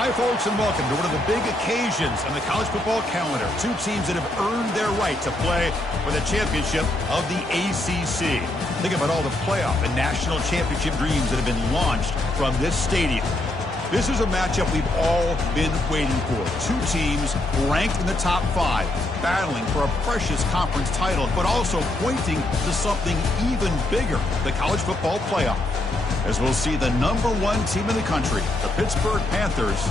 Hi, folks, and welcome to one of the big occasions on the college football calendar. Two teams that have earned their right to play for the championship of the ACC. Think about all the playoff and national championship dreams that have been launched from this stadium. This is a matchup we've all been waiting for. Two teams ranked in the top 5, battling for a precious conference title, but also pointing to something even bigger, the college football playoff. As we'll see the #1 team in the country, the Pittsburgh Panthers,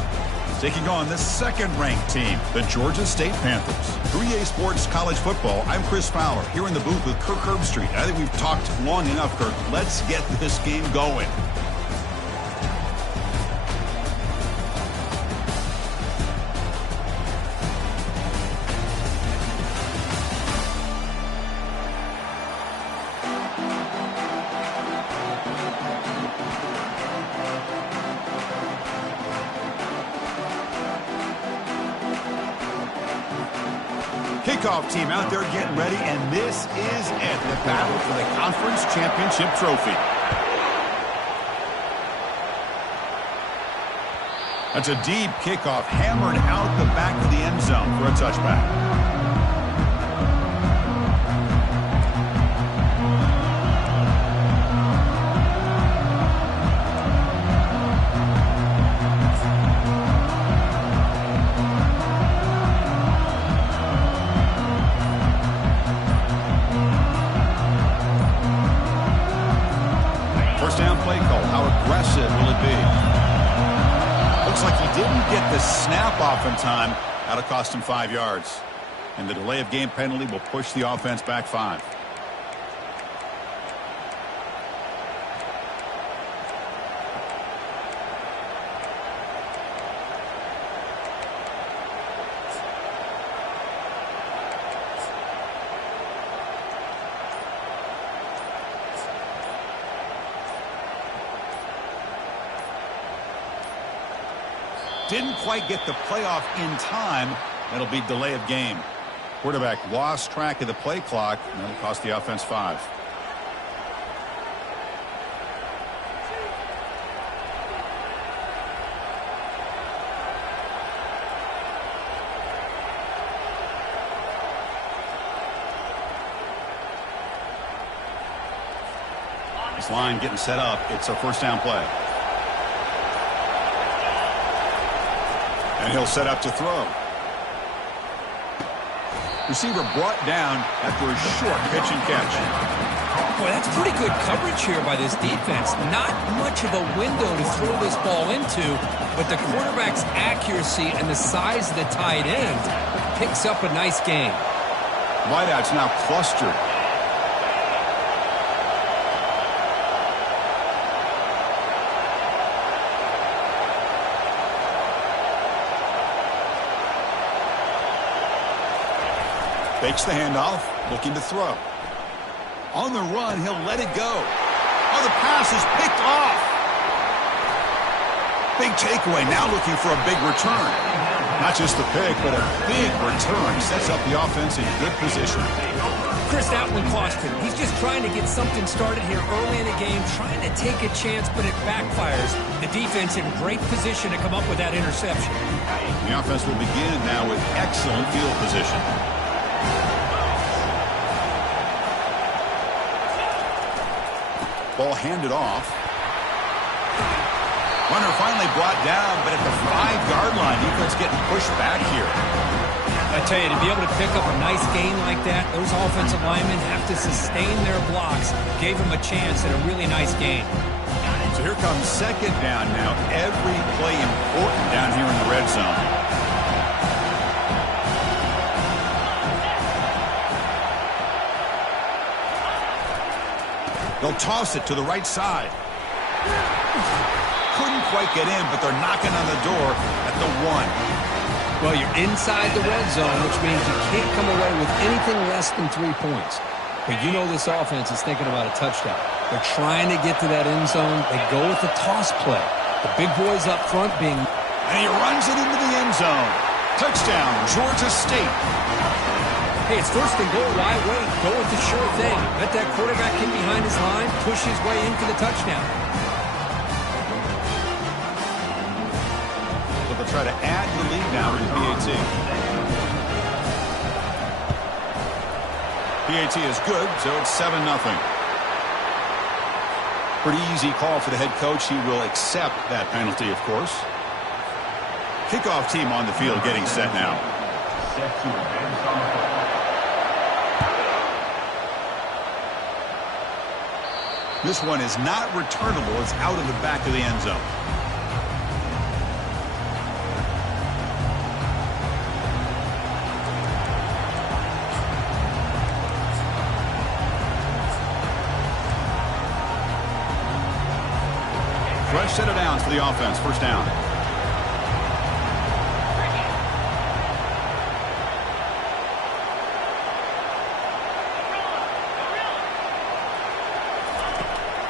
taking on the second-ranked team, the Georgia State Panthers. 3A Sports College Football, I'm Chris Fowler, here in the booth with Kirk Herbstreit. I think we've talked long enough, Kirk. Let's get this game going. Kickoff team out there getting ready, and this is it, the battle for the conference championship trophy. That's a deep kickoff, hammered out the back of the end zone for a touchback. Snap off in time. That'll cost him 5 yards. And the delay of game penalty will push the offense back 5. Didn't quite get the playoff in time. That'll be delay of game. Quarterback lost track of the play clock, and that'll cost the offense 5. This line getting set up. It's a first down play. And he'll set up to throw. Receiver brought down after a short pitch and catch. Boy, that's pretty good coverage here by this defense. Not much of a window to throw this ball into, but the quarterback's accuracy and the size of the tight end picks up a nice gain. Wideouts now clustered. Fakes the handoff, looking to throw. On the run, he'll let it go. Oh, the pass is picked off. Big takeaway, now looking for a big return. Not just the pick, but a big return. Sets up the offense in good position. Chris, that one cost him. He's just trying to get something started here early in the game, trying to take a chance, but it backfires. The defense in great position to come up with that interception. The offense will begin now with excellent field position. Ball handed off. Runner finally brought down, but at the 5-yard line, defense getting pushed back here. I tell you, to be able to pick up a nice gain like that, those offensive linemen have to sustain their blocks. Gave them a chance at a really nice gain. So here comes second down now. Every play important down here in the red zone. They'll toss it to the right side. Couldn't quite get in, but they're knocking on the door at the 1. Well, you're inside the red zone, which means you can't come away with anything less than 3 points. But you know this offense is thinking about a touchdown. They're trying to get to that end zone. They go with the toss play. The big boys up front being... And he runs it into the end zone. Touchdown, Georgia State. Hey, it's first and goal. Why wait? Go with the sure thing. Let that quarterback get behind his line, push his way in for the touchdown. So they'll try to add the lead now to the PAT. PAT is good, so it's 7-0. Pretty easy call for the head coach. He will accept that penalty, of course. Kickoff team on the field getting set now. This one is not returnable. It's out of the back of the end zone. Fresh set of downs for the offense. First down.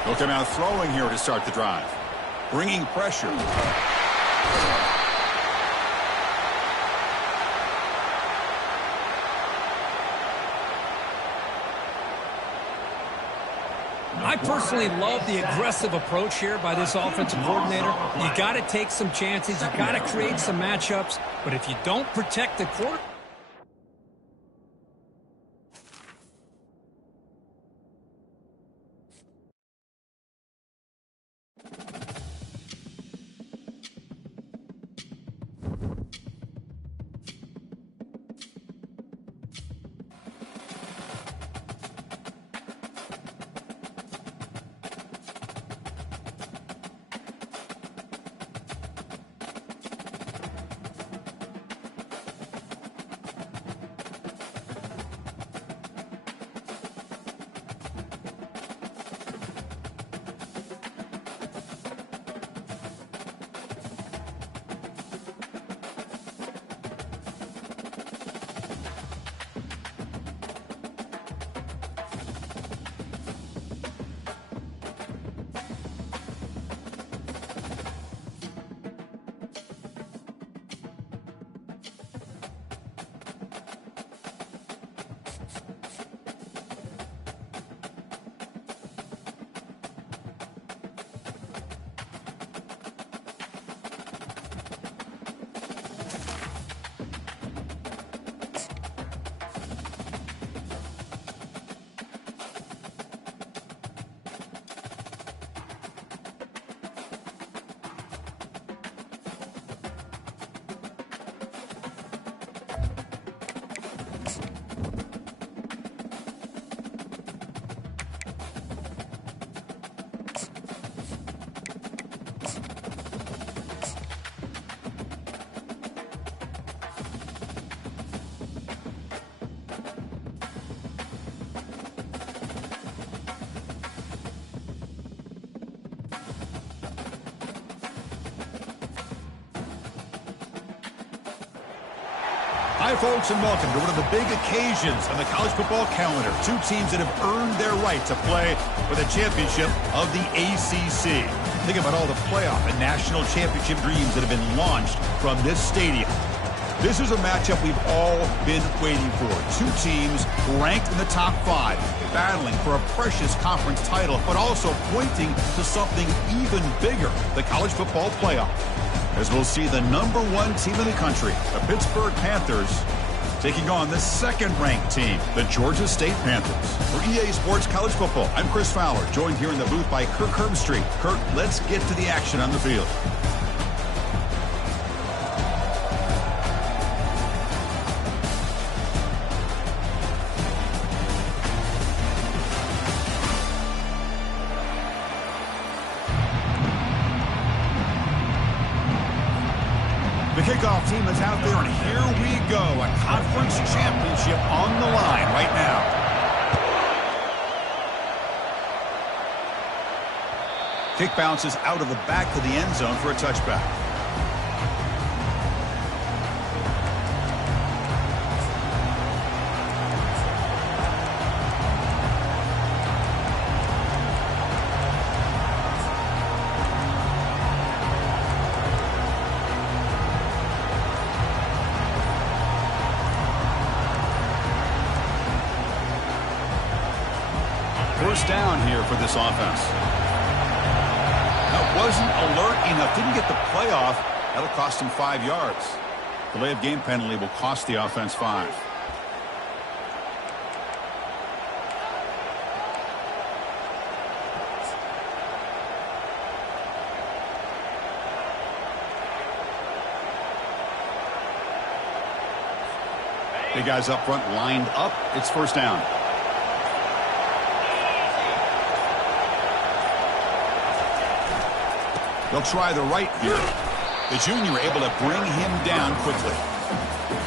They'll come out throwing here to start the drive. Bringing pressure. I personally love the aggressive approach here by this offensive coordinator. You got to take some chances. You got to create some matchups. But if you don't protect the quarterback, Hi, folks, and welcome to one of the big occasions on the college football calendar. Two teams that have earned their right to play for the championship of the ACC. Think about all the playoff and national championship dreams that have been launched from this stadium. This is a matchup we've all been waiting for. Two teams ranked in the top 5, battling for a precious conference title, but also pointing to something even bigger, the college football playoff. As we'll see the #1 team in the country, the Pittsburgh Panthers, taking on the second-ranked team, the Georgia State Panthers. For EA Sports College Football, I'm Chris Fowler, joined here in the booth by Kirk Herbstreit. Kirk, let's get to the action on the field. The kickoff team is out there, and here we go. A conference championship on the line right now. Kick bounces out of the back to the end zone for a touchback. First down here for this offense. That wasn't alert enough. Didn't get the play off. That'll cost him 5 yards. Delay of game penalty will cost the offense 5. Big guys up front lined up. It's first down. They'll try the right here. The junior able to bring him down quickly.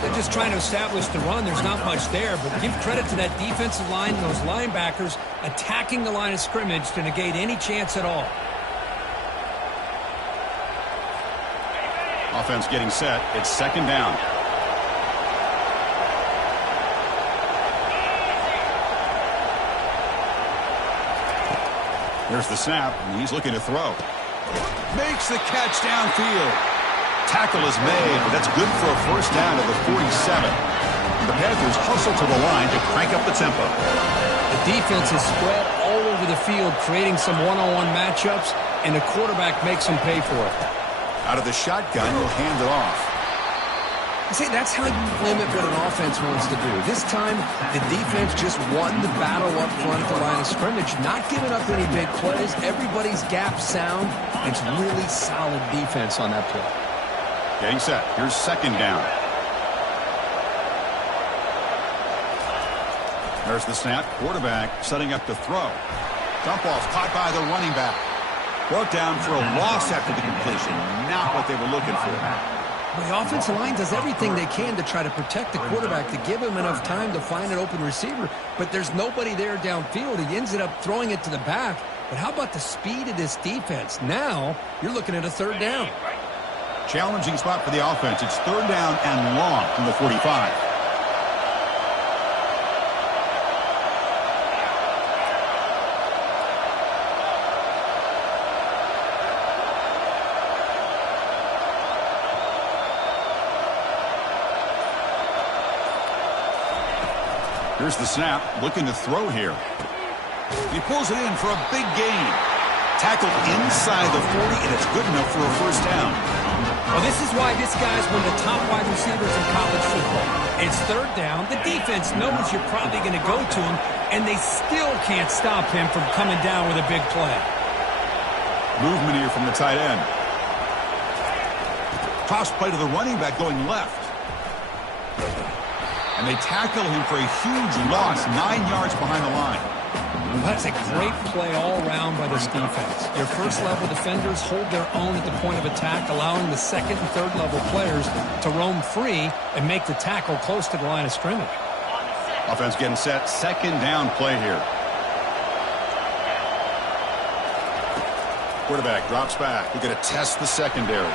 They're just trying to establish the run. There's not much there, but give credit to that defensive line and those linebackers attacking the line of scrimmage to negate any chance at all. Offense getting set. It's second down. Here's the snap, and he's looking to throw. Makes the catch downfield. Tackle is made, but that's good for a first down at the 47. The Panthers hustle to the line to crank up the tempo. The defense is spread all over the field, creating some one-on-one matchups, and the quarterback makes them pay for it. Out of the shotgun, he'll hand it off. See, that's how you limit what an offense wants to do. This time, the defense just won the battle up front at the line of scrimmage, not giving up any big plays. Everybody's gap sound. It's really solid defense on that play. Getting set. Here's second down. There's the snap. Quarterback setting up to throw. Dump off caught by the running back. Brought down for a loss after the completion. Not what they were looking for. Well, the offensive line does everything they can to try to protect the quarterback, to give him enough time to find an open receiver. But there's nobody there downfield. He ends up throwing it to the back. But how about the speed of this defense? Now you're looking at a third down. Challenging spot for the offense. It's third down and long from the 45. Here's the snap, looking to throw here. He pulls it in for a big gain. Tackled inside the 40, and it's good enough for a first down. Well, this is why this guy's one of the top wide receivers in college football. It's third down. The defense knows you're probably going to go to him, and they still can't stop him from coming down with a big play. Movement here from the tight end. Toss play to the running back going left. And they tackle him for a huge loss, 9 yards behind the line. Well, that's a great play all around by this defense. Your first-level defenders hold their own at the point of attack, allowing the second- and third-level players to roam free and make the tackle close to the line of scrimmage. Offense getting set. Second down play here. Quarterback drops back. We're going to test the secondary.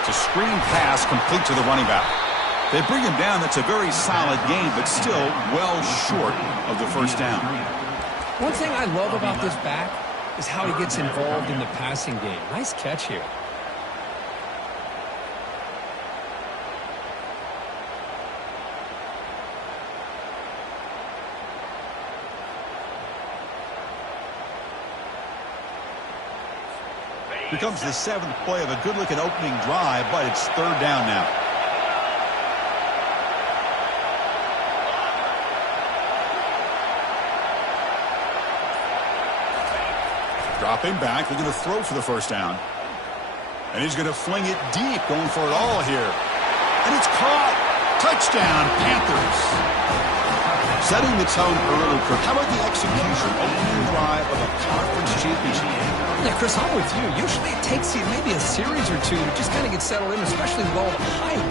It's a screen pass complete to the running back. They bring him down. That's a very solid game, but still well short of the first down. One thing I love about this back is how he gets involved in the passing game. Nice catch here. Here comes the seventh play of a good-looking opening drive, but it's third down now. Dropping back, looking to throw for the first down. And he's going to fling it deep, going for it all here. And it's caught. Touchdown, Panthers. Setting the tone early, Kirk. How about the execution, opening drive of a conference championship? Yeah, Chris, I'm with you. Usually it takes you maybe a series or two to just kind of get settled in, especially with all the hype.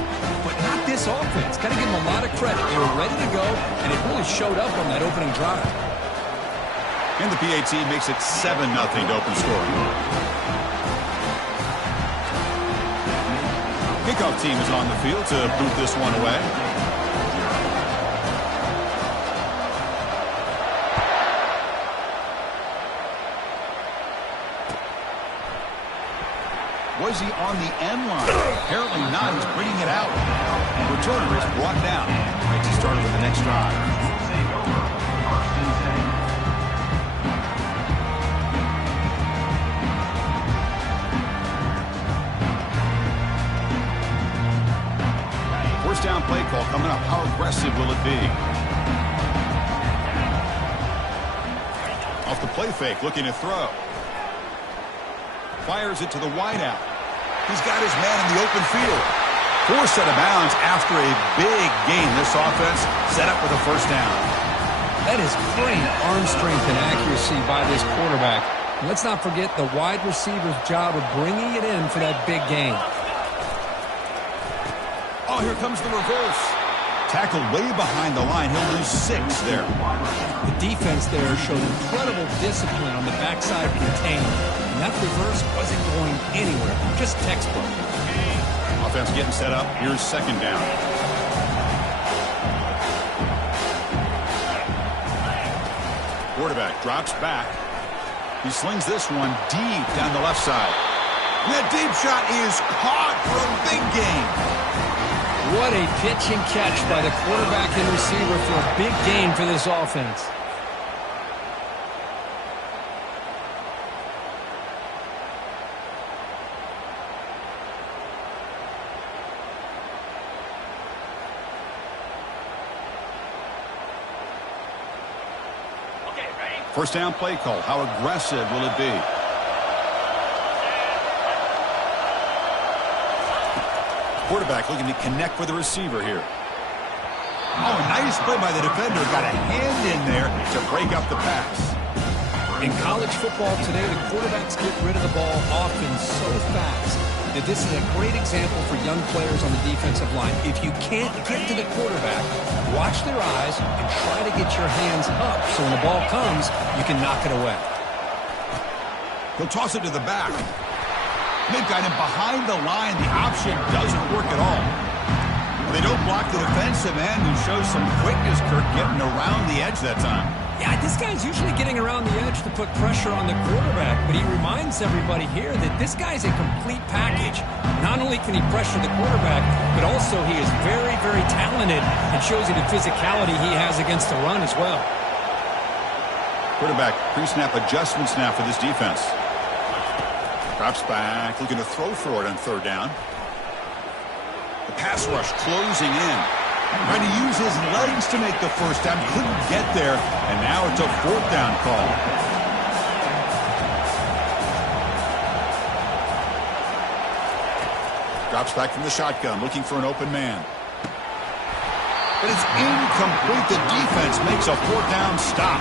But not this offense. Got to give them a lot of credit. They were ready to go, and it really showed up on that opening drive. And the PAT makes it 7-0 to open scoring. Kickoff team is on the field to boot this one away. Was he on the end line? Apparently not. He's bringing it out. Returner is brought down. Makes a start for the next drive. First down play call coming up. How aggressive will it be? Off the play fake, looking to throw. Fires it to the wideout. He's got his man in the open field. Forced out of bounds after a big gain. This offense set up with a first down. That is great arm strength and accuracy by this quarterback. And let's not forget the wide receiver's job of bringing it in for that big gain. Oh, here comes the reverse. Tackled way behind the line. He'll lose 6 there. The defense there showed incredible discipline on the backside containment. And that reverse wasn't going anywhere. Just textbook. Offense getting set up. Here's second down. Quarterback drops back. He slings this one deep down the left side. And that deep shot is caught for a big gain. What a pitch and catch by the quarterback and receiver for a big gain for this offense. First down play call. How aggressive will it be? Quarterback looking to connect with the receiver here. Oh, nice play by the defender. Got a hand in there to break up the pass. In college football today, the quarterbacks get rid of the ball often so fast that this is a great example for young players on the defensive line. If you can't get to the quarterback, watch their eyes and try to get your hands up so when the ball comes, you can knock it away. He'll toss it to the back. They've got him behind the line. The option doesn't work at all. They don't block the defensive end, who shows some quickness, Kirk, getting around the edge that time. Yeah, this guy's usually getting around the edge to put pressure on the quarterback, but he reminds everybody here that this guy's a complete package. Not only can he pressure the quarterback, but also he is very, very talented and shows you the physicality he has against the run as well. Quarterback pre-snap adjustment snap for this defense. Drops back, looking to throw for it on third down. The pass rush closing in. Trying to use his legs to make the first down. Couldn't get there, and now it's a fourth down call. Drops back from the shotgun, looking for an open man. But it's incomplete. The defense makes a fourth down stop.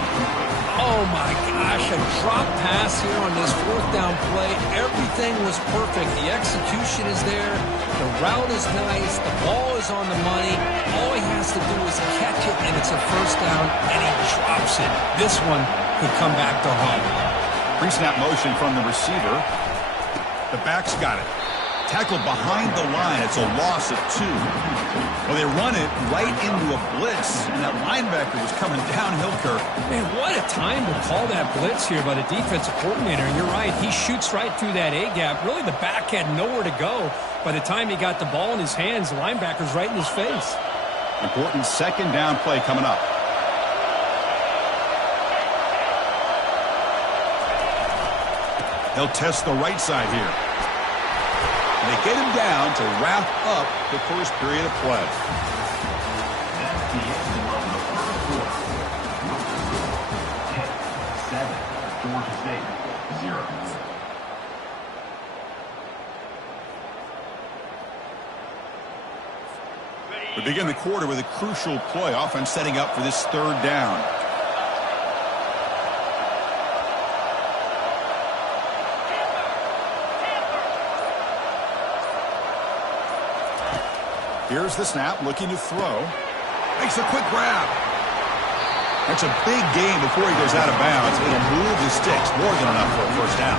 Oh, my gosh, a drop pass here on this fourth down play. Everything was perfect. The execution is there. The route is nice. The ball is on the money. All he has to do is catch it, and it's a first down, and he drops it. This one could come back to haunt. Pre-snap motion from the receiver. The back's got it. Tackled behind the line. It's a loss of 2. Well, they run it right into a blitz, and that linebacker was coming downhill, Kirk. Man, what a time to call that blitz here by the defensive coordinator. And you're right, he shoots right through that A-gap. Really, the back had nowhere to go. By the time he got the ball in his hands, the linebacker's right in his face. Important second down play coming up. They'll test the right side here. They get him down to wrap up the first period of play. We begin the quarter with a crucial play. Offense setting up for this third down. Here's the snap, looking to throw. Makes a quick grab. That's a big gain before he goes out of bounds. It'll move the sticks more than enough for a first down.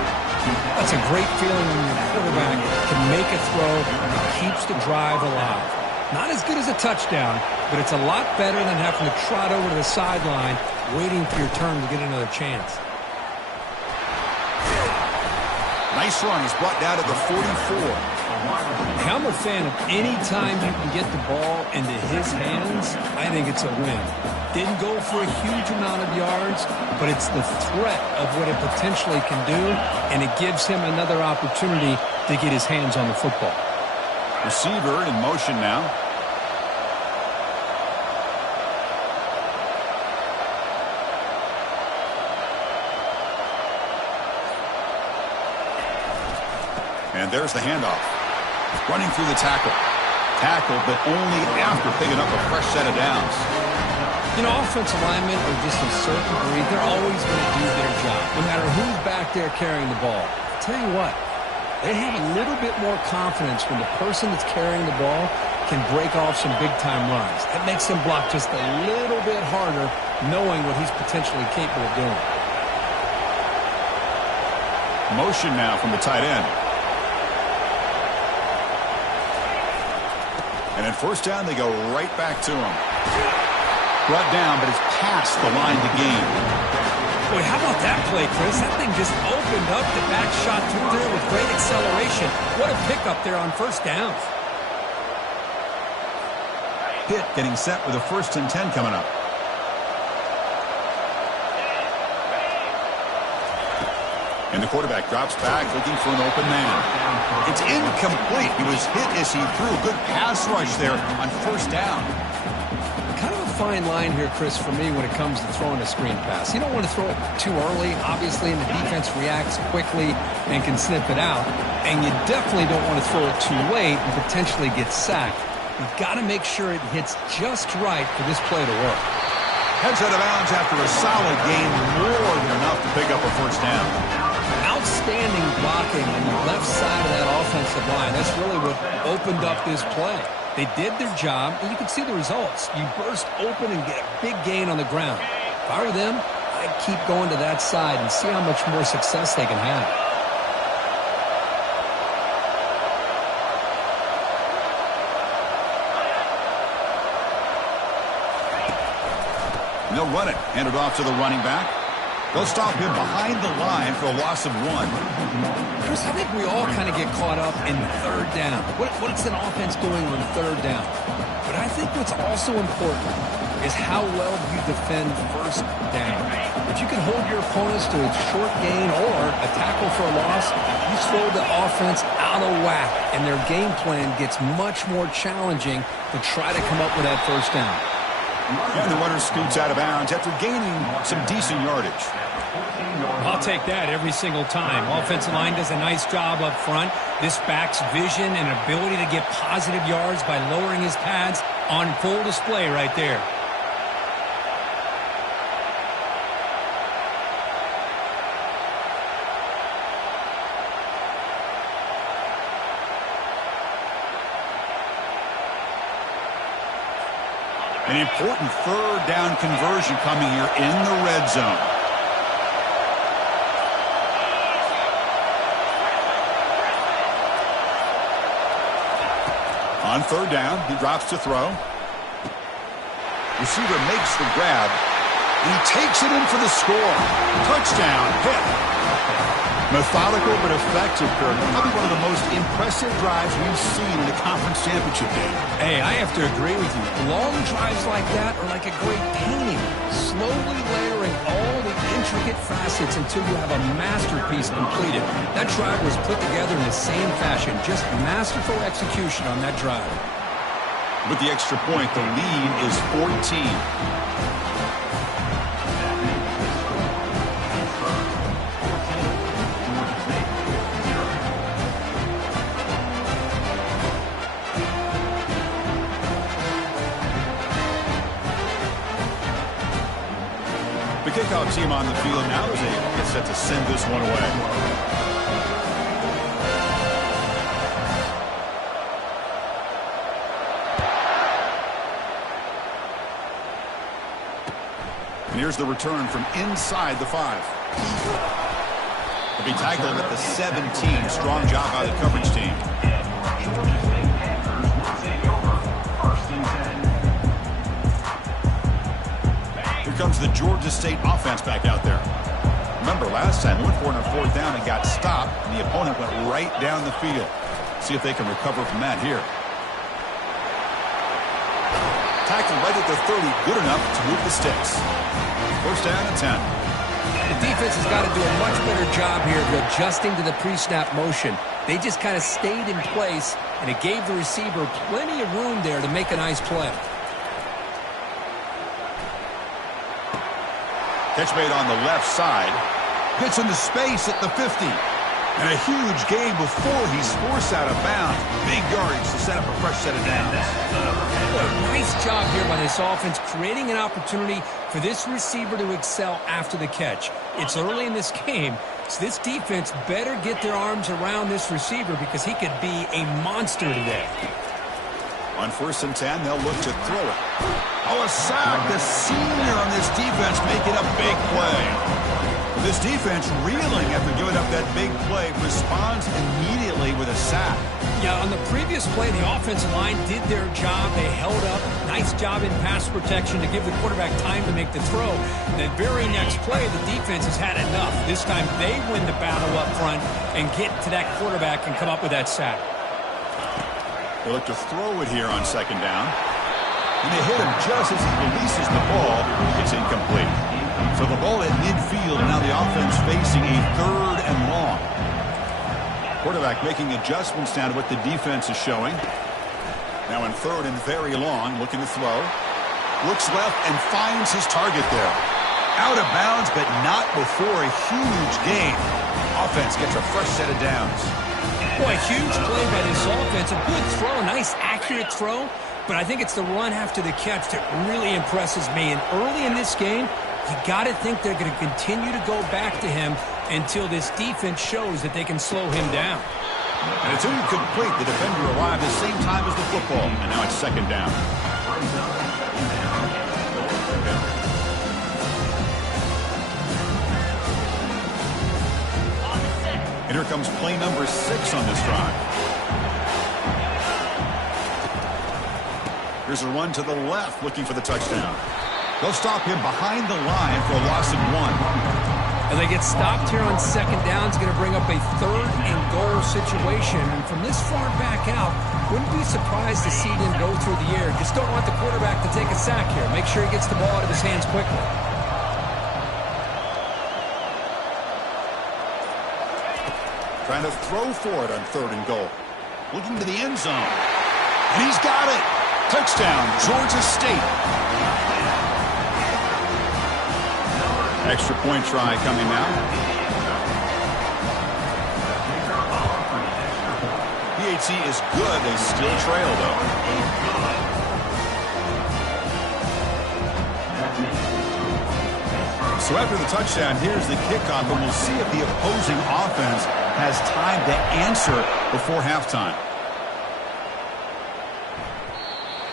That's a great feeling when your quarterback can make a throw and keeps the drive alive. Not as good as a touchdown, but it's a lot better than having to trot over to the sideline waiting for your turn to get another chance. Nice run. He's brought down to the 44. Hey, I'm a fan of any time you can get the ball into his hands, I think it's a win. Didn't go for a huge amount of yards, but it's the threat of what it potentially can do, and it gives him another opportunity to get his hands on the football. Receiver in motion now. And there's the handoff. Running through the tackle. Tackle, but only after picking up a fresh set of downs. You know, offensive linemen are just a certain breed. They're always going to do their job, no matter who's back there carrying the ball. I'll tell you what, they have a little bit more confidence when the person that's carrying the ball can break off some big-time runs. That makes them block just a little bit harder, knowing what he's potentially capable of doing. Motion now from the tight end. And at first down, they go right back to him. Brought down, but it's past the line to gain. Boy, how about that play, Chris? That thing just opened up. The back shot through there with great acceleration. What a pickup there on first down. Pitt getting set with a 1st and 10 coming up. And the quarterback drops back, looking for an open man. It's incomplete. He was hit as he threw. Good pass rush there on first down. Kind of a fine line here, Chris, for me when it comes to throwing a screen pass. You don't want to throw it too early, obviously, and the defense reacts quickly and can snip it out. And you definitely don't want to throw it too late and potentially get sacked. You've got to make sure it hits just right for this play to work. Heads out of bounds after a solid gain, more than enough to pick up a first down. Outstanding blocking on the left side of that offensive line. That's really what opened up this play. They did their job, and you can see the results. You burst open and get a big gain on the ground. If I were them, I'd keep going to that side and see how much more success they can have. And they'll run it. Hand it off to the running back. They'll stop him behind the line for a loss of 1. Chris, I think we all kind of get caught up in third down. What's an offense doing on third down? But I think what's also important is how well you defend first down. If you can hold your opponents to a short gain or a tackle for a loss, you throw the offense out of whack, and their game plan gets much more challenging to try to come up with that first down. And the runner scoots out of bounds after gaining some decent yardage. I'll take that every single time. Offensive line does a nice job up front. This back's vision and ability to get positive yards by lowering his pads on full display right there. An important third down conversion coming here in the red zone. On third down, he drops to throw. Receiver makes the grab. And he takes it in for the score. Touchdown, Pitt. Methodical but effective, Kirk. Probably one of the most impressive drives we've seen in a conference championship game. Hey, I have to agree with you. Long drives like that are like a great painting. Slowly layering all the intricate facets until you have a masterpiece completed. That drive was put together in the same fashion. Just masterful execution on that drive. With the extra point, the lead is 14. The kickoff team on the field now is get set to send this one away. And here's the return from inside the 5. He'll be tackled at the 17. Strong job by the coverage team. Here comes the Georgia State offense back out there. Remember, last time they went for it on 4th down and got stopped, and the opponent went right down the field. See if they can recover from that here. Tackled right at the 30, good enough to move the sticks. 1st down and 10. The defense has got to do a much better job here of adjusting to the pre-snap motion. They just kind of stayed in place, and it gave the receiver plenty of room there to make a nice play. Catch made on the left side. Gets into space at the 50. And a huge gain before he's forced out of bounds. Big yardage to set up a fresh set of downs. Nice job here by this offense, creating an opportunity for this receiver to excel after the catch. It's early in this game, so this defense better get their arms around this receiver because he could be a monster today. On 1st and 10, they'll look to throw it. Oh, a sack. The senior on this defense making a big play. This defense reeling after giving up that big play responds immediately with a sack. Yeah, on the previous play, the offensive line did their job. They held up. Nice job in pass protection to give the quarterback time to make the throw. The very next play, the defense has had enough. This time they win the battle up front and get to that quarterback and come up with that sack. They look to throw it here on 2nd down. And they hit him just as he releases the ball. It's incomplete. So the ball at midfield, and now the offense facing a 3rd and long. Quarterback making adjustments now to what the defense is showing. Now in 3rd and very long, looking to throw. Looks left and finds his target there. Out of bounds, but not before a huge gain. Offense gets a fresh set of downs. Boy, huge play by this offense. A good throw, nice accurate throw. But I think it's the run after the catch that really impresses me. And early in this game, you got to think they're going to continue to go back to him until this defense shows that they can slow him down. And it's incomplete. The defender arrived at the same time as the football. And now it's 2nd down. And here comes play number 6 on this drive. Here's a run to the left, looking for the touchdown. They'll stop him behind the line for a loss of 1. And they get stopped here on 2nd down. It's going to bring up a 3rd and goal situation. And from this far back out, wouldn't be surprised to see them go through the air. Just don't want the quarterback to take a sack here. Make sure he gets the ball out of his hands quickly. Trying to throw for it on 3rd and goal. Looking to the end zone. And he's got it. Touchdown, Georgia State. Extra point try coming now. PAT is good. They still trail, though. So after the touchdown, here's the kickoff, and we'll see if the opposing offense has time to answer before halftime.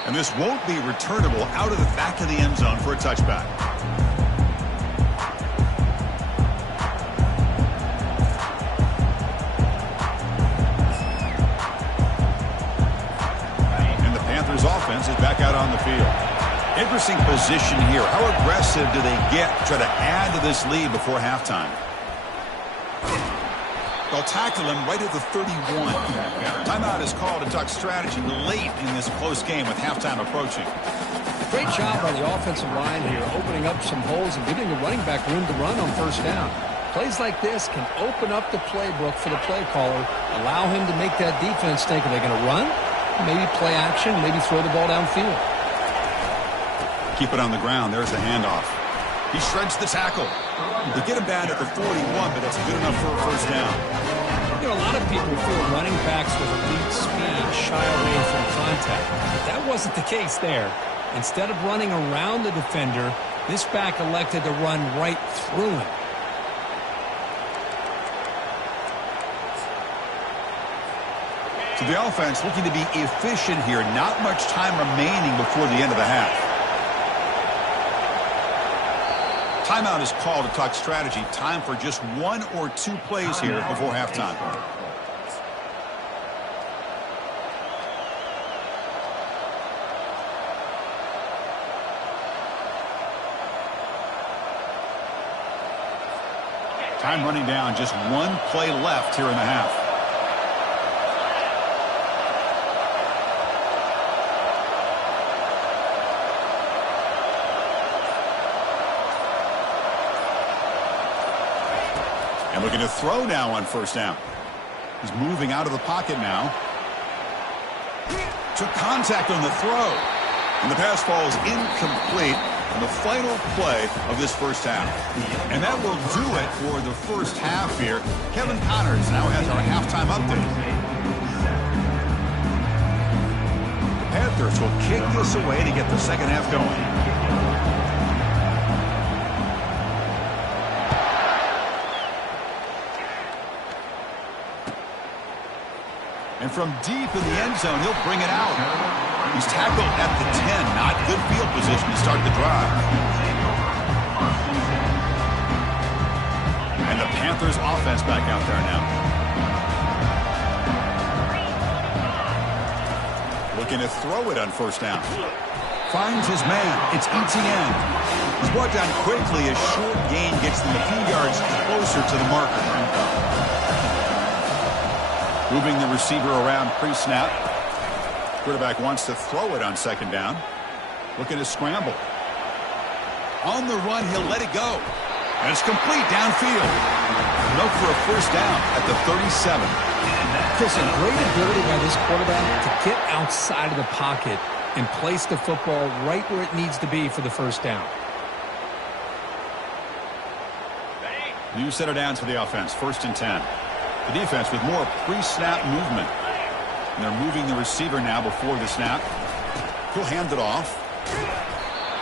And this won't be returnable out of the back of the end zone for a touchback. And the Panthers offense is back out on the field. Interesting position here. How aggressive do they get to try to add to this lead before halftime? They'll tackle him right at the 31. Timeout is called to talk strategy late in this close game with halftime approaching. Great job by the offensive line here, opening up some holes and giving the running back room to run on 1st down. Plays like this can open up the playbook for the play caller, allow him to make that defense think, are they going to run? Maybe play action, maybe throw the ball downfield. Keep it on the ground. There's the handoff. He shreds the tackle. They get him down at the 41, but that's good enough for a 1st down. You know, a lot of people feel running backs with elite speed shy away from contact. But that wasn't the case there. Instead of running around the defender, this back elected to run right through him. So the offense looking to be efficient here. Not much time remaining before the end of the half. Timeout is called to talk strategy. Time for just 1 or 2 plays here before halftime. Time running down, just 1 play left here in the half. And looking to throw now on first down. He's moving out of the pocket now. Took contact on the throw. And the pass falls incomplete on the final play of this first half. And that will do it for the first half here. Kevin Connors now has our halftime update. The Panthers will kick this away to get the second half going. And from deep in the end zone, he'll bring it out. He's tackled at the 10. Not good field position to start the drive. And the Panthers offense back out there now. Looking to throw it on first down. Finds his man. It's Etienne. He's brought down quickly. A short gain gets them a few yards closer to the marker. Moving the receiver around pre-snap. Quarterback wants to throw it on second down. Looking to scramble. On the run, he'll let it go. And it's complete downfield. Look for a first down at the 37. Chris, a great ability by this quarterback to get outside of the pocket and place the football right where it needs to be for the first down. New center down to the offense. First and 10. The defense with more pre-snap movement. And they're moving the receiver now before the snap. He'll hand it off.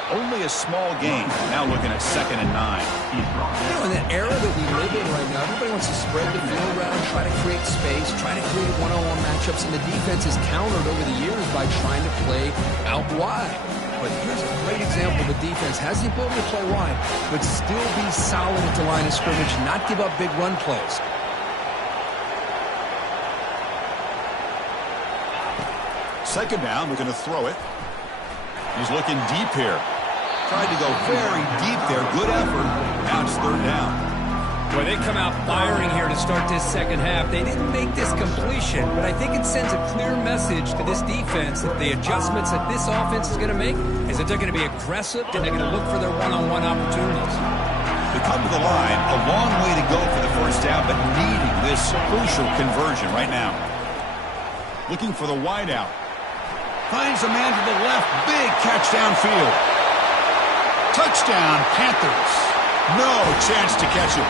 Only a small gain. Now looking at 2nd and 9. You know, in the era that we live in right now, everybody wants to spread the field around, try to create space, try to create one-on-one matchups, and the defense has countered over the years by trying to play out wide. But here's a great example. The defense has the ability to play wide, but still be solid at the line of scrimmage, not give up big run plays. Second down, we're going to throw it. He's looking deep here. Tried to go very deep there. Good effort. Now it's third down. Well, they come out firing here to start this second half. They didn't make this completion, but I think it sends a clear message to this defense that the adjustments that this offense is going to make is that they're going to be aggressive and they're going to look for their one-on-one opportunities. They come to the line. A long way to go for the first down, but needing this crucial conversion right now. Looking for the wideout. Finds a man to the left. Big catch downfield. Touchdown, Panthers. No chance to catch it.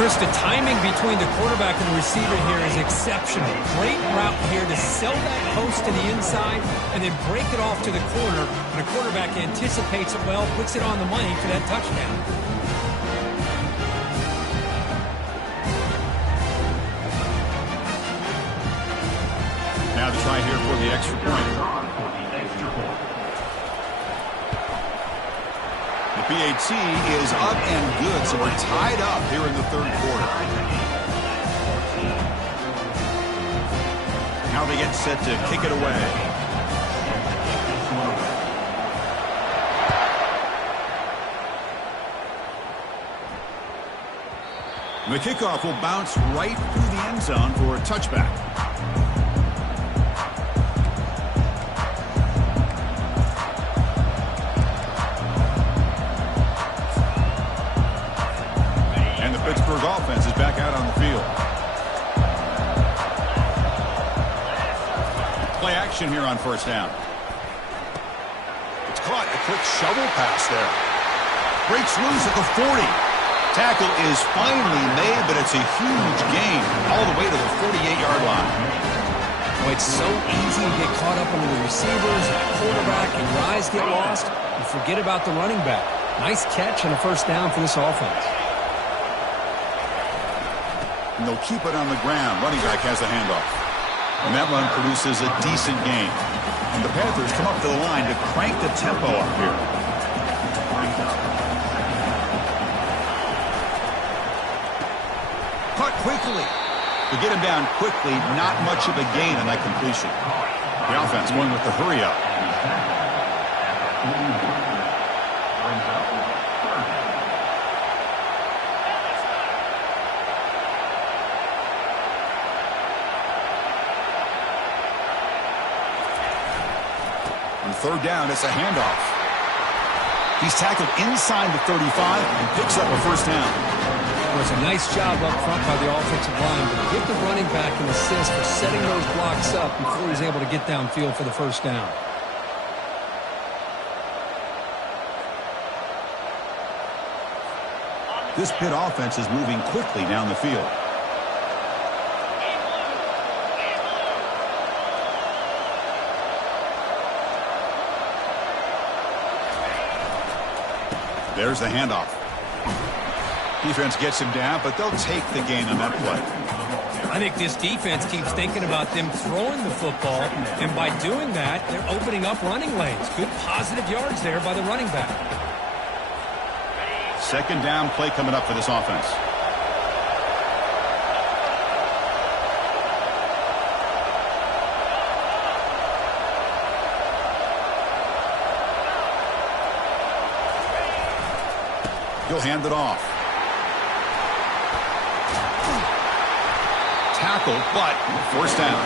Chris, the timing between the quarterback and the receiver here is exceptional. Great route here to sell that post to the inside and then break it off to the corner. And the quarterback anticipates it well, puts it on the money for that touchdown. Now to try here for the extra point. The PAT is up and good, so we're tied up here in the third quarter. Now they get set to kick it away. The kickoff will bounce right through the end zone for a touchback. Pittsburgh offense is back out on the field. Play action here on first down. It's caught. A quick shovel pass there. Breaks loose at the 40. Tackle is finally made, but it's a huge gain all the way to the 48-yard line. Well, it's so easy to get caught up under the receivers, and the quarterback, and your eyes get lost. You forget about the running back. Nice catch and a first down for this offense. And they'll keep it on the ground. Running back has the handoff. And that run produces a decent gain. And the Panthers come up to the line to crank the tempo up here. caught quickly. To get him down quickly, not much of a gain on that completion. The offense going with the hurry up. On third down, it's a handoff. He's tackled inside the 35 and picks up a first down. It was a nice job up front by the offensive line, but give the running back an assist for setting those blocks up before he's able to get downfield for the first down. This Pitt offense is moving quickly down the field. There's the handoff. Defense gets him down, but they'll take the gain on that play. I think this defense keeps thinking about them throwing the football, and by doing that, they're opening up running lanes. Good positive yards there by the running back. Second down play coming up for this offense. He'll hand it off. Tackle, but first down.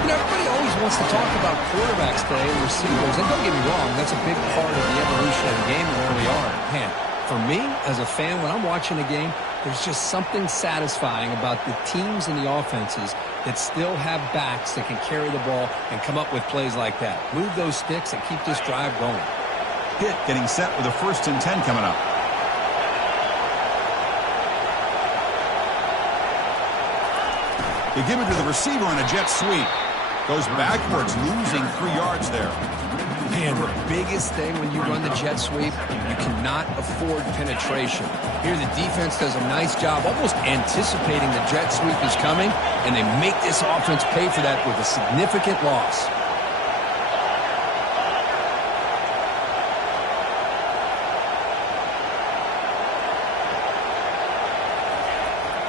You know, everybody always wants to talk about quarterbacks today and receivers, and don't get me wrong, that's a big part of the evolution of the game and where we are. Man, for me, as a fan, when I'm watching a game, there's just something satisfying about the teams and the offenses that still have backs that can carry the ball and come up with plays like that. Move those sticks and keep this drive going. Pitt getting set with a 1st and 10 coming up. They give it to the receiver on a jet sweep. Goes backwards, losing 3 yards there. Man, the biggest thing when you run the jet sweep, you cannot afford penetration. Here the defense does a nice job almost anticipating the jet sweep is coming, and they make this offense pay for that with a significant loss.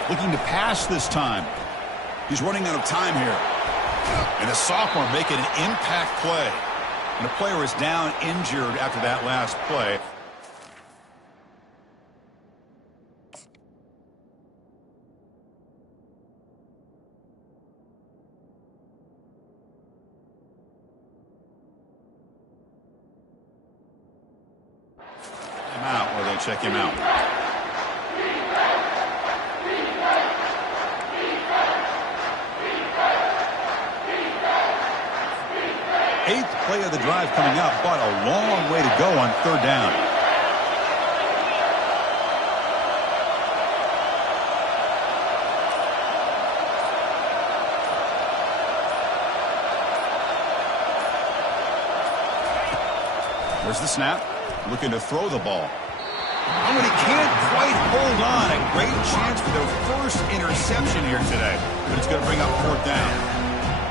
Looking to pass this time. He's running out of time here. And a sophomore making an impact play. And the player is down injured after that last play. Him out, or they check him out. Eighth play of the drive coming up, but a long way to go on third down. There's the snap. Looking to throw the ball. Oh, and he can't quite hold on. A great chance for their first interception here today. But it's going to bring up fourth down.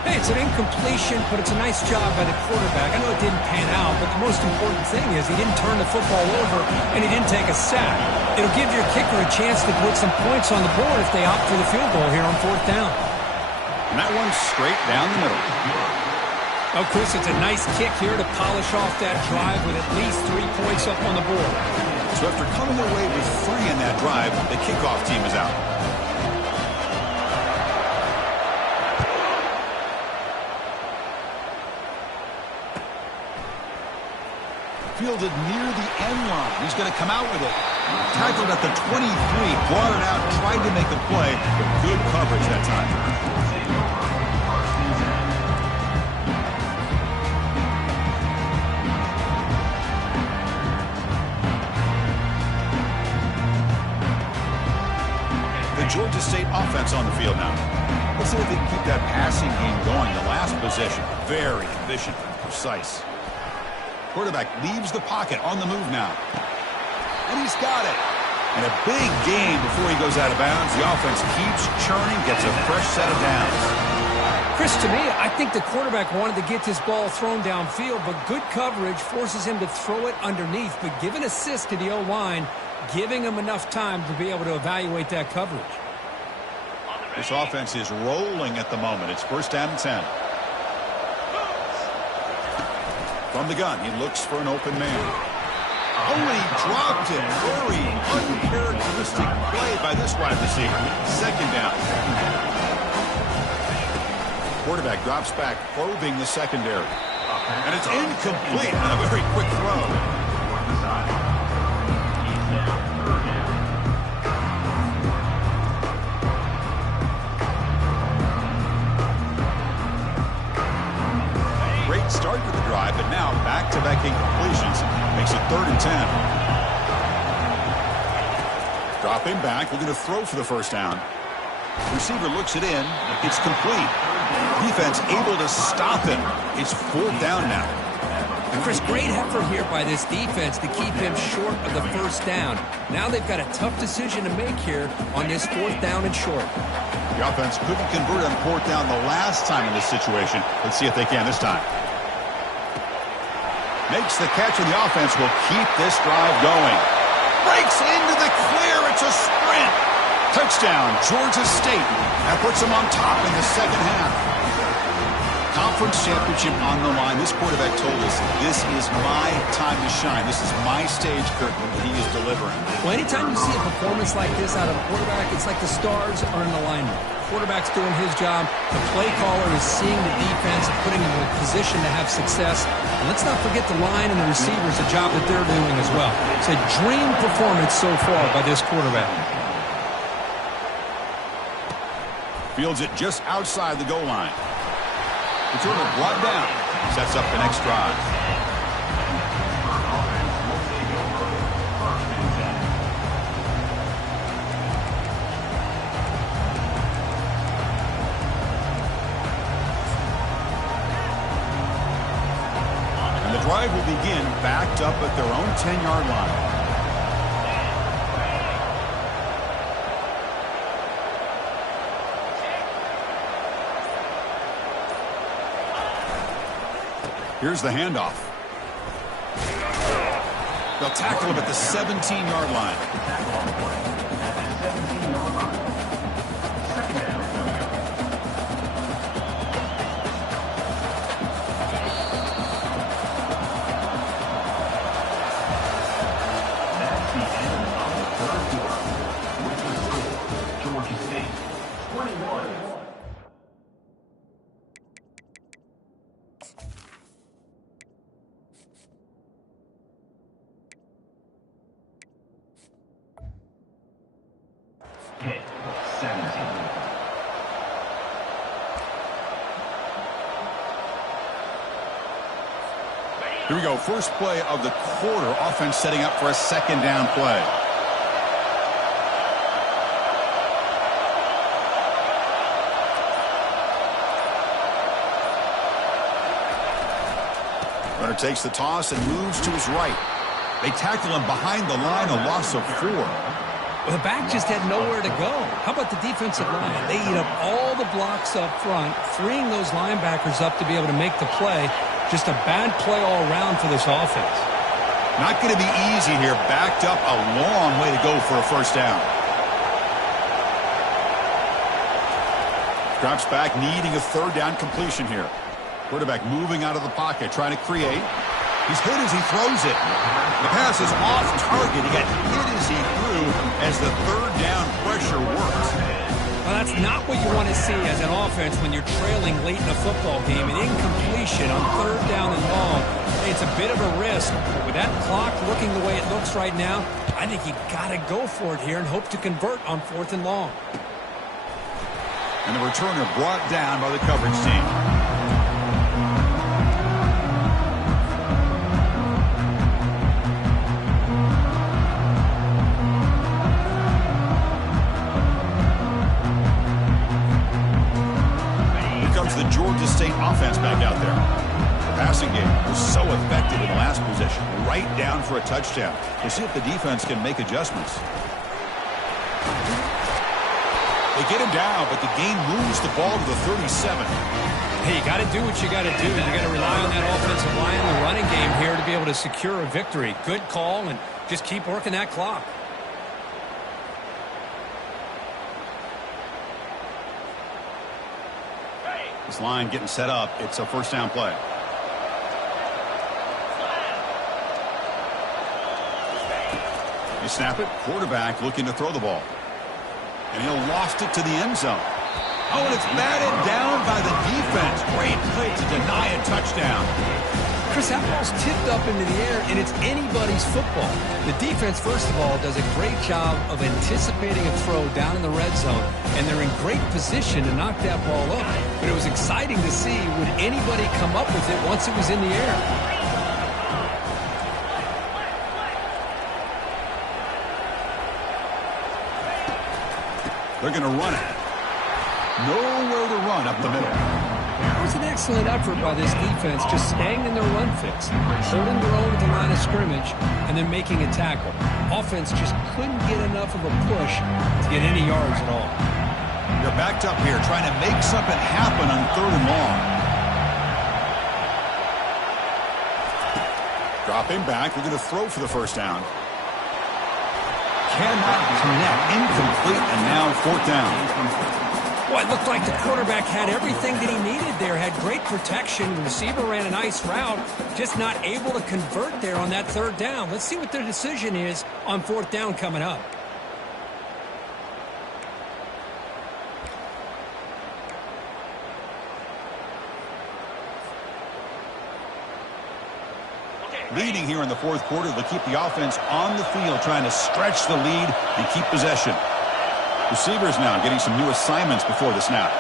Hey, it's an incompletion, but it's a nice job by the quarterback. I know it didn't pan out, but the most important thing is he didn't turn the football over and he didn't take a sack. It'll give your kicker a chance to put some points on the board if they opt for the field goal here on fourth down. And that one's straight down the middle. Oh, Chris, it's a nice kick here to polish off that drive with at least 3 points up on the board. So after coming away with 3 in that drive, the kickoff team is out. Fielded near the end line. He's going to come out with it. Tackled at the 23, brought it out, tried to make the play, but good coverage that time. The Georgia State offense on the field now. Let's see if they can keep that passing game going. The last possession, very efficient and precise. Quarterback leaves the pocket on the move now. And he's got it. And a big gain before he goes out of bounds. The offense keeps churning, gets a fresh set of downs. Chris, to me, I think the quarterback wanted to get this ball thrown downfield, but good coverage forces him to throw it underneath. But give an assist to the O-line, giving him enough time to be able to evaluate that coverage. This offense is rolling at the moment. It's first down and 10. From the gun, he looks for an open man. Oh, and he dropped it. Very uncharacteristic play by this wide receiver. Second down. Quarterback drops back, probing the secondary. And it's incomplete on a very quick throw. Start to the drive, but now back-to-back incompletions makes it 3rd and 10. Dropping back, looking to throw for the first down. Receiver looks it in. It's complete. Defense able to stop him. It's 4th down now. And Chris, great effort here by this defense to keep him short of the first down. Now they've got a tough decision to make here on this 4th down and short. The offense couldn't convert on 4th down the last time in this situation. Let's see if they can this time. Makes the catch, and the offense will keep this drive going. Breaks into the clear. It's a sprint. Touchdown, Georgia State. That puts them on top in the second half. Conference championship on the line. This quarterback told us, this is my time to shine. This is my stage, Kirk, and he is delivering. Well, anytime you see a performance like this out of a quarterback, it's like the stars are in alignment. Quarterback's doing his job. The play caller is seeing the defense and putting him in a position to have success. And let's not forget the line and the receivers, the job that they're doing as well. It's a dream performance so far by this quarterback. Fields it just outside the goal line. Returner brought down. Sets up the next drive. And the drive will begin backed up at their own 10-yard line. Here's the handoff. They'll tackle him at the 17-yard line. That's the end of the third quarter, which was Georgia State 21. Here we go. First play of the quarter. Offense setting up for a second down play. Runner takes the toss and moves to his right. They tackle him behind the line, a loss of 4. Well, the back just had nowhere to go. How about the defensive line? They eat up all the blocks up front, freeing those linebackers up to be able to make the play. Just a bad play all around for this offense. Not going to be easy here. Backed up a long way to go for a first down. Drops back, needing a third down completion here. Quarterback moving out of the pocket, trying to create. He's hit as he throws it. The pass is off target. He got hit as he threw as the third down pressure works. Well, that's not what you want to see as an offense when you're trailing late in a football game. An incompletion on third down and long. It's a bit of a risk. With that clock looking the way it looks right now, I think you got to go for it here and hope to convert on 4th and long. And the returner brought down by the coverage team. The Georgia State offense back out there. The passing game was so effective in the last possession, right down for a touchdown. We'll see if the defense can make adjustments. They get him down, but the game moves the ball to the 37. Hey, you got to do what you got to do. You got to rely on that offensive line and the running game here to be able to secure a victory. Good call, and just keep working that clock. This line getting set up. It's a first down play. You snap it. Quarterback looking to throw the ball. And he'll loft it to the end zone. Oh, and it's batted down by the defense. Great play to deny a touchdown. Chris, that ball's tipped up into the air, and it's anybody's football. The defense, first of all, does a great job of anticipating a throw down in the red zone, and they're in great position to knock that ball up. But it was exciting to see, would anybody come up with it once it was in the air? They're going to run it. Nowhere to run up the middle. It was an excellent effort by this defense, just staying in their run fix, holding their own at the line of scrimmage, and then making a tackle. Offense just couldn't get enough of a push to get any yards at all. They're backed up here, trying to make something happen on 3rd and long. Dropping back, they're going to throw for the first down. Cannot connect, incomplete, and now 4th down. Boy, it looked like the quarterback had everything that he needed there, had great protection. The receiver ran a nice route, just not able to convert there on that 3rd down. Let's see what their decision is on 4th down coming up. Leading here in the 4th quarter, they'll keep the offense on the field, trying to stretch the lead and keep possession. Receivers now getting some new assignments before the snap.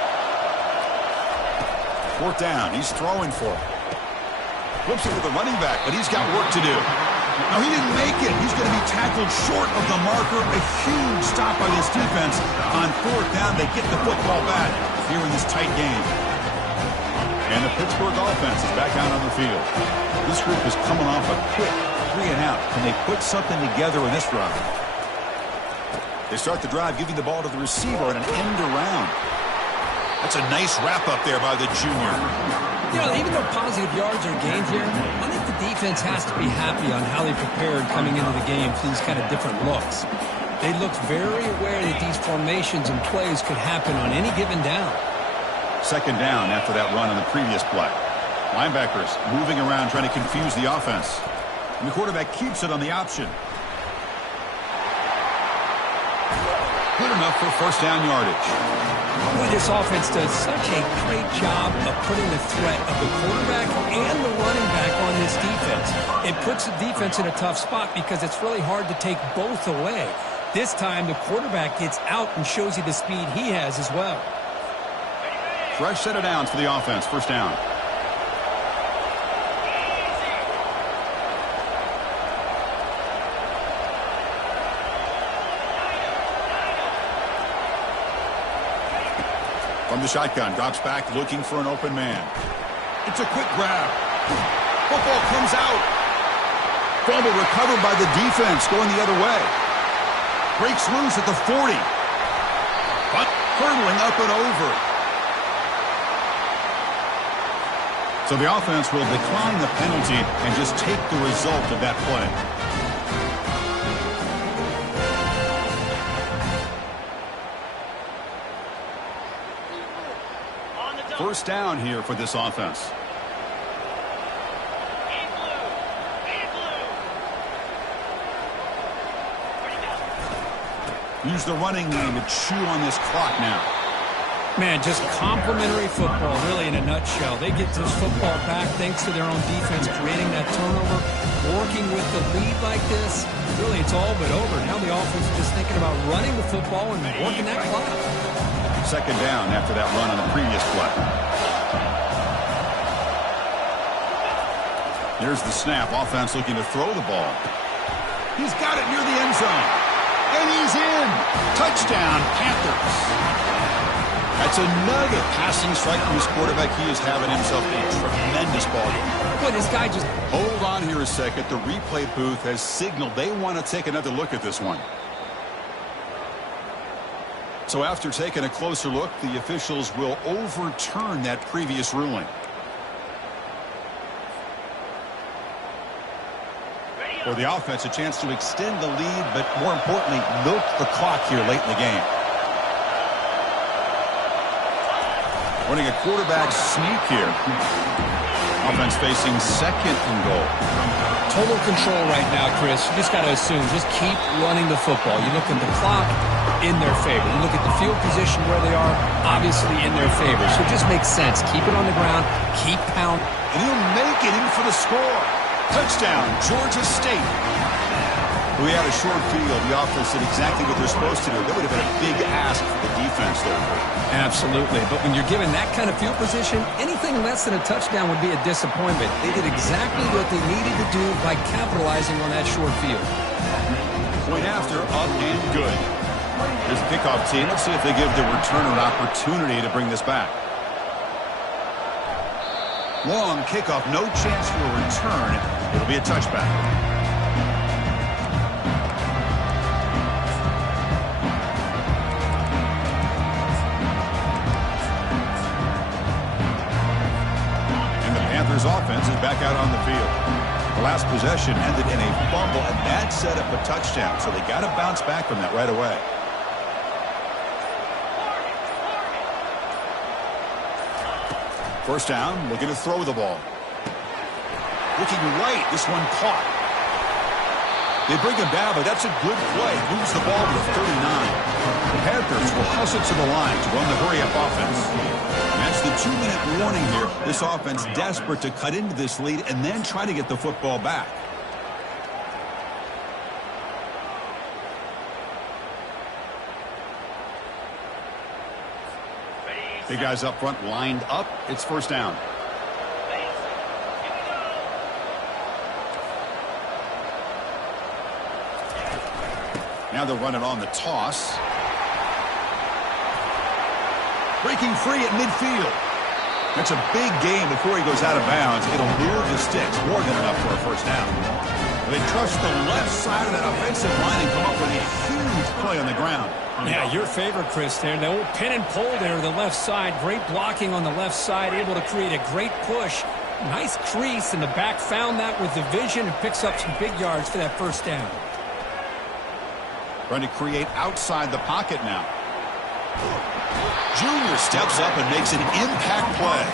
4th down. He's throwing for it. Flips it to the running back, but he's got work to do. No, he didn't make it. He's going to be tackled short of the marker. A huge stop by this defense. On 4th down, they get the football back here in this tight game. And the Pittsburgh offense is back out on the field. This group is coming off a quick 3-and-out. Can they put something together in this drive? They start the drive giving the ball to the receiver and an end around. That's a nice wrap up there by the junior. You know, even though positive yards are gained here, I think the defense has to be happy on how they prepared coming into the game for these kind of different looks. They looked very aware that these formations and plays could happen on any given down. 2nd down after that run on the previous play. Linebackers moving around trying to confuse the offense. And the quarterback keeps it on the option. Good enough for first down yardage. Boy, this offense does such a great job of putting the threat of the quarterback and the running back on this defense. It puts the defense in a tough spot because it's really hard to take both away. This time, the quarterback gets out and shows you the speed he has as well. Fresh set of downs for the offense. First down. From the shotgun, drops back looking for an open man. It's a quick grab. Football comes out. Fumble recovered by the defense going the other way. Breaks loose at the 40. But hurtling up and over. So the offense will decline the penalty and just take the result of that play. First down here for this offense. Use the running game to chew on this clock now. Man, just complimentary football, really, in a nutshell. They get this football back thanks to their own defense, creating that turnover, working with the lead like this. Really, it's all but over. Now the offense is just thinking about running the football and working that clock. 2nd down after that run on the previous play. Here's the snap. Offense looking to throw the ball. He's got it near the end zone. And he's in. Touchdown, Panthers. That's a nugget passing strike from his quarterback. He is having himself a tremendous ball game. Boy, this guy just... Hold on here a second. The replay booth has signaled they want to take another look at this one. So after taking a closer look, the officials will overturn that previous ruling. For the offense, a chance to extend the lead, but more importantly, milk the clock here late in the game. Running a quarterback sneak here. Offense facing second and goal. Total control right now, Chris. You just got to assume. Just keep running the football. You look at the clock, in their favor. You look at the field position where they are, obviously in their favor. So it just makes sense. Keep it on the ground. Keep pounding. And he'll make it in for the score. Touchdown, Georgia State. We had a short field. The offense did exactly what they're supposed to do. That would have been a big ask for the defense there. Absolutely. But when you're given that kind of field position, anything less than a touchdown would be a disappointment. They did exactly what they needed to do by capitalizing on that short field. Point after, up and good. Here's the kickoff team. Let's see if they give the returner an opportunity to bring this back. Long kickoff, no chance for a return. It'll be a touchback. Panthers offense is back out on the field. The last possession ended in a fumble, and that set up a touchdown. So they got to bounce back from that right away. First down, looking to throw the ball. Looking right, this one caught. They bring him down, but that's a good play. Moves the ball to the 39. The Panthers will hustle to the line to run the hurry-up offense. That's the 2-minute warning here. This offense desperate to cut into this lead and then try to get the football back. Big guys up front lined up. It's first down. Now they'll run it on the toss. Breaking free at midfield. That's a big gain before he goes out of bounds. It'll near the sticks. More than enough for a first down. They trust the left side of that offensive line and come up with a huge play on the ground. Yeah, your favorite, Chris, there. The old pin and pull there, the left side. Great blocking on the left side. Able to create a great push. Nice crease, and the back found that with the vision and picks up some big yards for that first down. Trying to create outside the pocket now. Junior steps up and makes an impact play.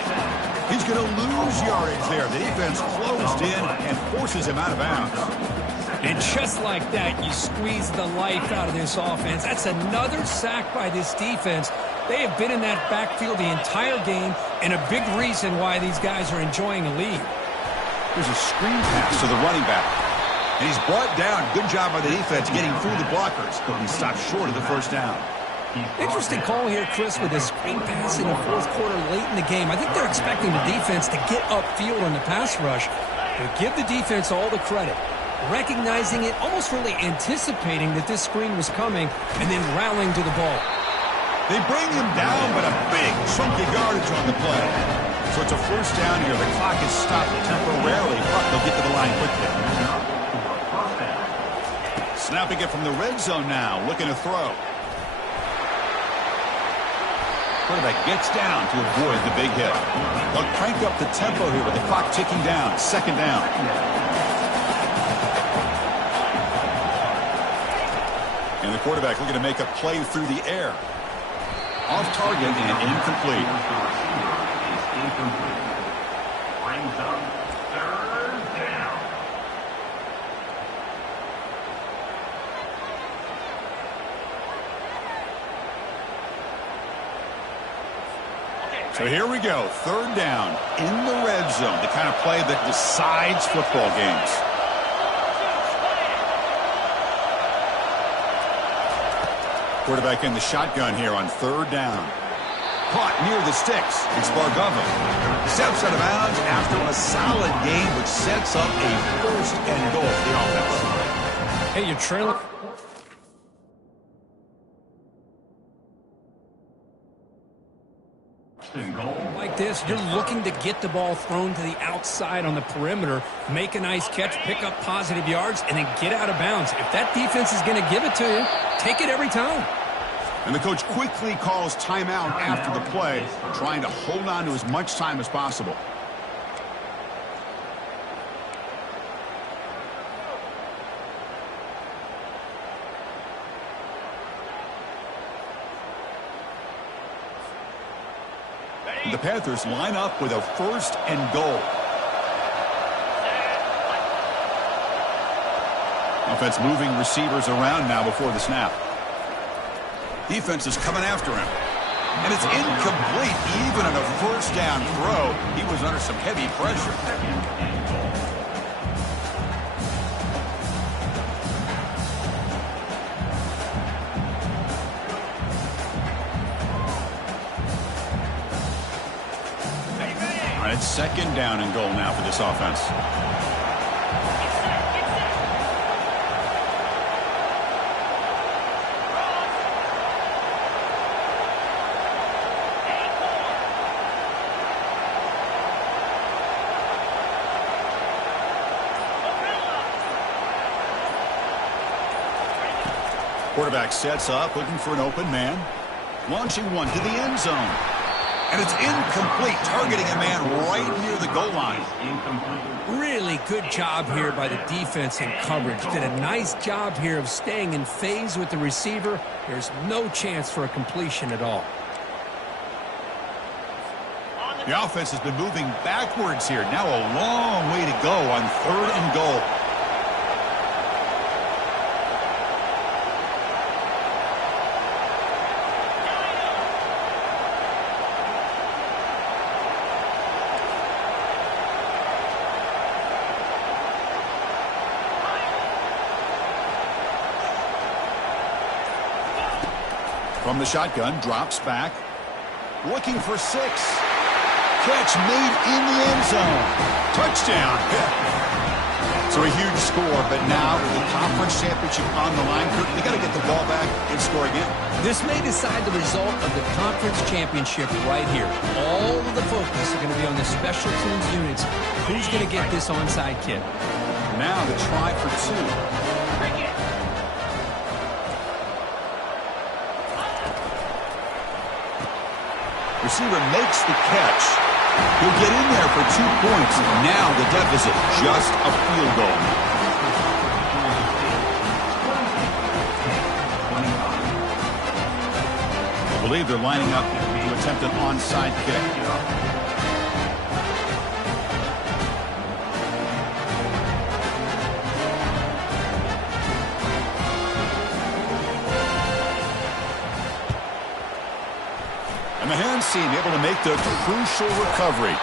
He's going to lose yardage there. The defense closed in and forces him out of bounds. And just like that, you squeeze the life out of this offense. That's another sack by this defense. They have been in that backfield the entire game, and a big reason why these guys are enjoying a lead. There's a screen pass to the running back. And he's brought down. Good job by the defense getting through the blockers, but he stopped short of the first down. Interesting call here, Chris, with this screen pass in the fourth quarter late in the game. I think they're expecting the defense to get upfield on the pass rush. But give the defense all the credit. Recognizing it, almost really anticipating that this screen was coming, and then rallying to the ball. They bring him down, but a big chunk of yardage on the play. So it's a first down here. The clock is stopped temporarily, but they'll get to the line quickly. Snapping it from the red zone now, looking to throw. Quarterback gets down to avoid the big hit. They'll crank up the tempo here with the clock ticking down. Second down. And the quarterback looking to make a play through the air. Off target and incomplete. Brings up third down. So here we go. Third down in the red zone. The kind of play that decides football games. Quarterback in the shotgun here on third down. Caught near the sticks. It's Bargava. Steps out of bounds after a solid game, which sets up a first and goal for the offense. Hey, you're trailing. Like this, you're looking to get the ball thrown to the outside on the perimeter, make a nice catch, pick up positive yards, and then get out of bounds. If that defense is going to give it to you, take it every time. And the coach quickly calls timeout after the play, trying to hold on to as much time as possible. The Panthers line up with a 1st and goal. Offense moving receivers around now before the snap. Defense is coming after him. And it's incomplete. Even on a 1st down throw, he was under some heavy pressure. All right, it's 2nd down and goal now for this offense. Quarterback sets up, looking for an open man. Launching one to the end zone. And it's incomplete, targeting a man right near the goal line. Really good job here by the defense in coverage. Did a nice job here of staying in phase with the receiver. There's no chance for a completion at all. The offense has been moving backwards here. Now a long way to go on 3rd and goal. From the shotgun, drops back. Looking for 6. Catch made in the end zone. Touchdown. So a huge score, but now with the conference championship on the line, Kirk, they got to get the ball back and score again. This may decide the result of the conference championship right here. All of the focus is going to be on the special teams units. Who's going to get this onside kick? Now the try for 2. Receiver makes the catch. He'll get in there for 2 points. Now the deficit, just a field goal. I believe they're lining up to attempt an onside kick. And the hands team able to make the crucial recovery.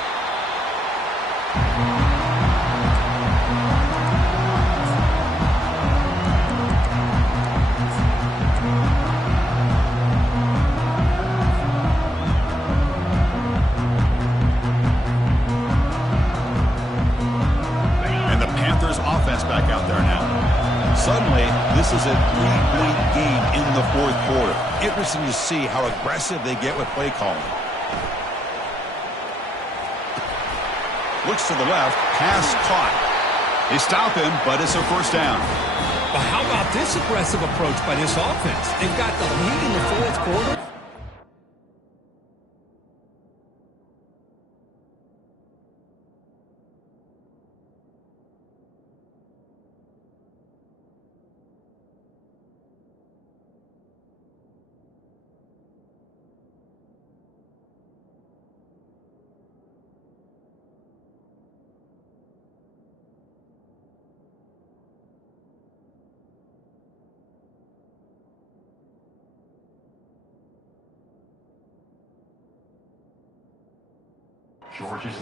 And the Panthers offense back out there now. Suddenly, this is a 3-point game in the 4th quarter. Interesting to see how aggressive they get with play calling. Looks to the left, pass caught. They stop him, but it's a 1st down. But how about this aggressive approach by this offense? They've got the lead in the 4th quarter.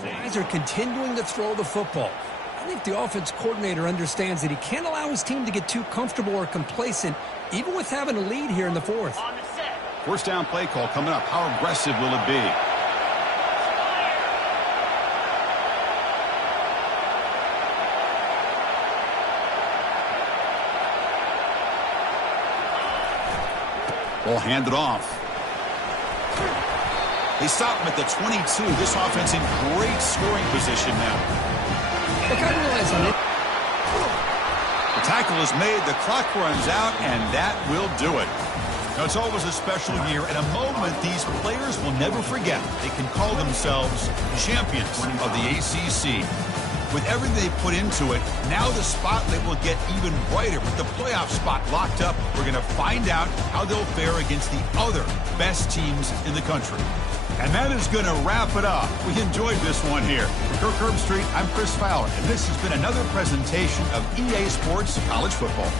Guys are continuing to throw the football. I think the offense coordinator understands that he can't allow his team to get too comfortable or complacent, even with having a lead here in the 4th. 1st down play call coming up. How aggressive will it be? Ball handed off. They stop him at the 22. This offense in great scoring position now. Look, I realize on it. The tackle is made, the clock runs out, and that will do it. Now, it's always a special year and a moment these players will never forget. They can call themselves champions of the ACC. With everything they put into it, now the spotlight will get even brighter. With the playoff spot locked up, we're going to find out how they'll fare against the other best teams in the country. And that is going to wrap it up. We enjoyed this one here. For Kirk Herbstreit, I'm Chris Fowler, and this has been another presentation of EA Sports College Football.